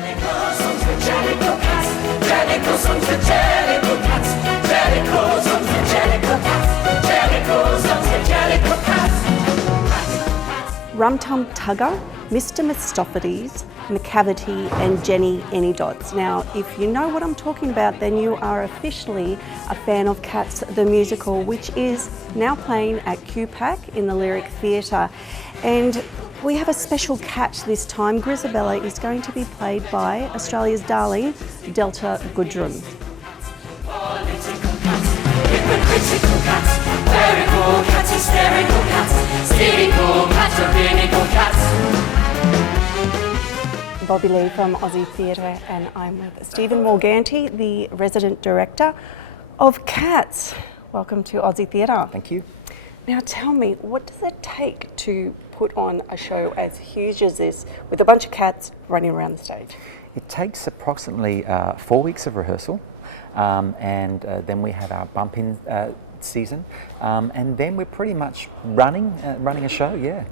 Jellicle songs for Jellicle cats. Jellicle songs for Jellicle cats. Jellicle songs for Jellicle cats. Jellicle songs for Jellicle cats. Rum Tum Tugger, Mr. Mistopheles, McCavity and Jenny Anydots. Now, if you know what I'm talking about, then you are officially a fan of Cats the Musical, which is now playing at QPAC in the Lyric Theatre. And we have a special cat this time. Grisabella is going to be played by Australia's darling, Delta Goodrum. Political cats, hypocritical cats, clerical cats, hysterical cats, cynical cats, rabbinical cats. Bobbi-Lea from Aussie Theatre, and I'm with Stephen Morgante, the resident director of Cats. Welcome to Aussie Theatre. Thank you. Now tell me, what does it take to put on a show as huge as this with a bunch of cats running around the stage? It takes approximately 4 weeks of rehearsal, and then we have our bump-in season, and then we're pretty much running a show, yeah.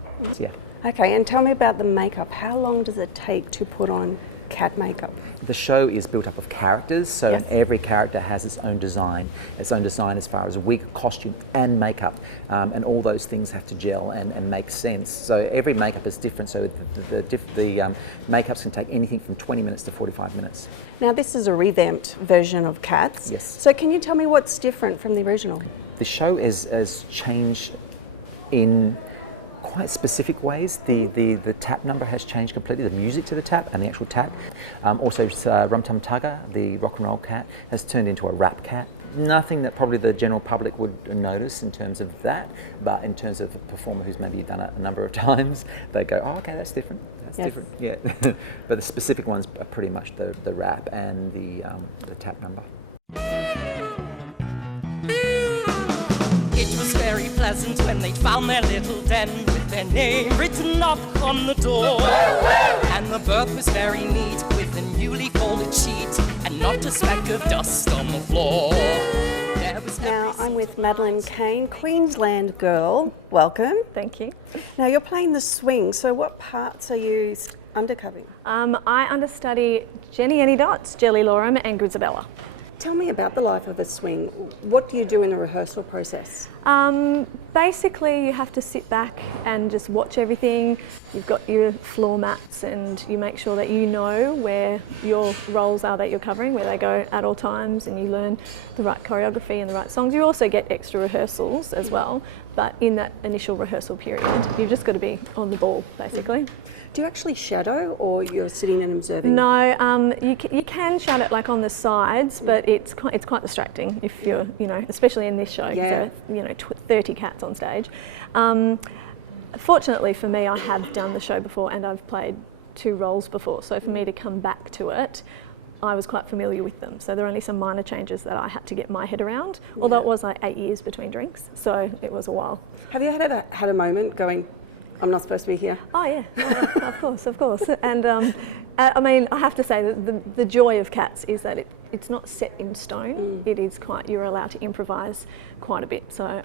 Okay, and tell me about the makeup. How long does it take to put on cat makeup? The show is built up of characters, so Yes. every character has its own design as far as wig, costume and makeup, and all those things have to gel and make sense. So every makeup is different, so the makeups can take anything from 20 minutes to 45 minutes. Now this is a revamped version of Cats. Yes. So can you tell me what's different from the original? The show has changed in quite specific ways. The tap number has changed completely, the music to the tap and the actual tap. Also Rum Tum Tugger, the rock and roll cat, has turned into a rap cat. Nothing that probably the general public would notice in terms of that, but in terms of a performer who's maybe done it a number of times, they go, oh, okay, that's different. That's Yes. different, yeah. But the specific ones are pretty much the rap and the tap number. It was very pleasant when they'd found their little den with their name written up on the door. And the berth was very neat with a newly folded sheet and not a speck of dust on the floor. There was Now I'm with Madeline Cain, Queensland girl. Welcome. Thank you. Now you're playing the swing, so what parts are you undercovering? I understudy Jenny Anydots, Jelly Lorum and Grisabella. Tell me about the life of a swing. What do you do in the rehearsal process? Basically you have to sit back and just watch everything. You've got your floor mats and you make sure that you know where your roles are that you're covering, where they go at all times, and you learn the right choreography and the right songs. You also get extra rehearsals as well, but in that initial rehearsal period you've just got to be on the ball basically. Do you actually shadow, or you're sitting and observing? No, you can shout it like on the sides, but it's quite distracting if you're, especially in this show, because there are 30 cats on stage. Fortunately for me, I have done the show before and I've played 2 roles before, so for me to come back to it, I was quite familiar with them. So there are only some minor changes that I had to get my head around, although it was like 8 years between drinks, so it was a while. Have you had a moment going, I'm not supposed to be here? Oh yeah, of course. And I mean, I have to say that the joy of Cats is that it's not set in stone. It is you're allowed to improvise quite a bit. So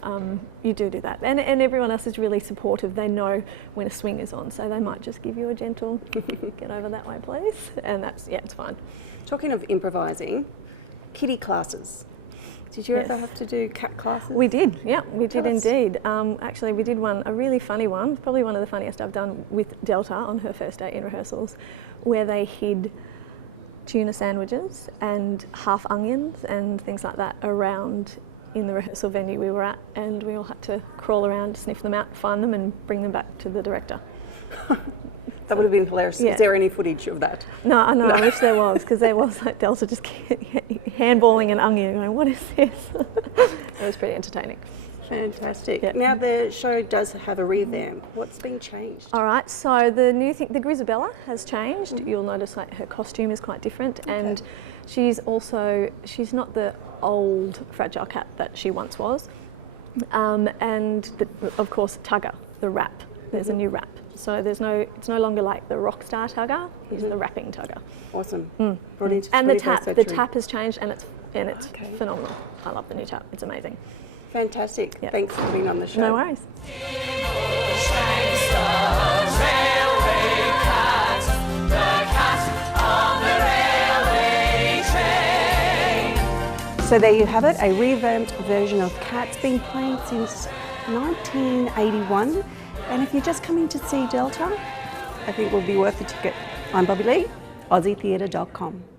you do that. And everyone else is really supportive. They know when a swing is on, so they might just give you a gentle, get over that way please. And it's fine. Talking of improvising, kiddie classes. Did you ever have to do cat classes? We did, yeah, we did Tell us. indeed. Actually, we did a really funny one, probably one of the funniest I've done with Delta on her first day in rehearsals, where they hid tuna sandwiches and half onions and things like that around in the rehearsal venue we were at, and we all had to crawl around, sniff them out, find them and bring them back to the director. That would have been hilarious. Yeah. Is there any footage of that? No, I wish there was, because there was like Delta just handballing an onion going, what is this? It was pretty entertaining. Fantastic. Yep. Now the show does have a revamp. What's been changed? All right, so the new thing, the Grisabella has changed. You'll notice like her costume is quite different, and she's not the old fragile cat that she once was. And of course Tugger, the rap. There's a new rap. So it's no longer like the rock star Tugger. He's the rapping Tugger. Awesome. Brilliant. And the tap Century. has changed, and it's phenomenal. I love the new tap. It's amazing. Fantastic. Yep. Thanks for being on the show. No worries. Railway cat, the cat on So there you have it, a revamped version of Cats, been playing since 1981. And if you're just coming to see Delta, I think it will be worth a ticket. I'm Bobbi-Lea, AussieTheatre.com.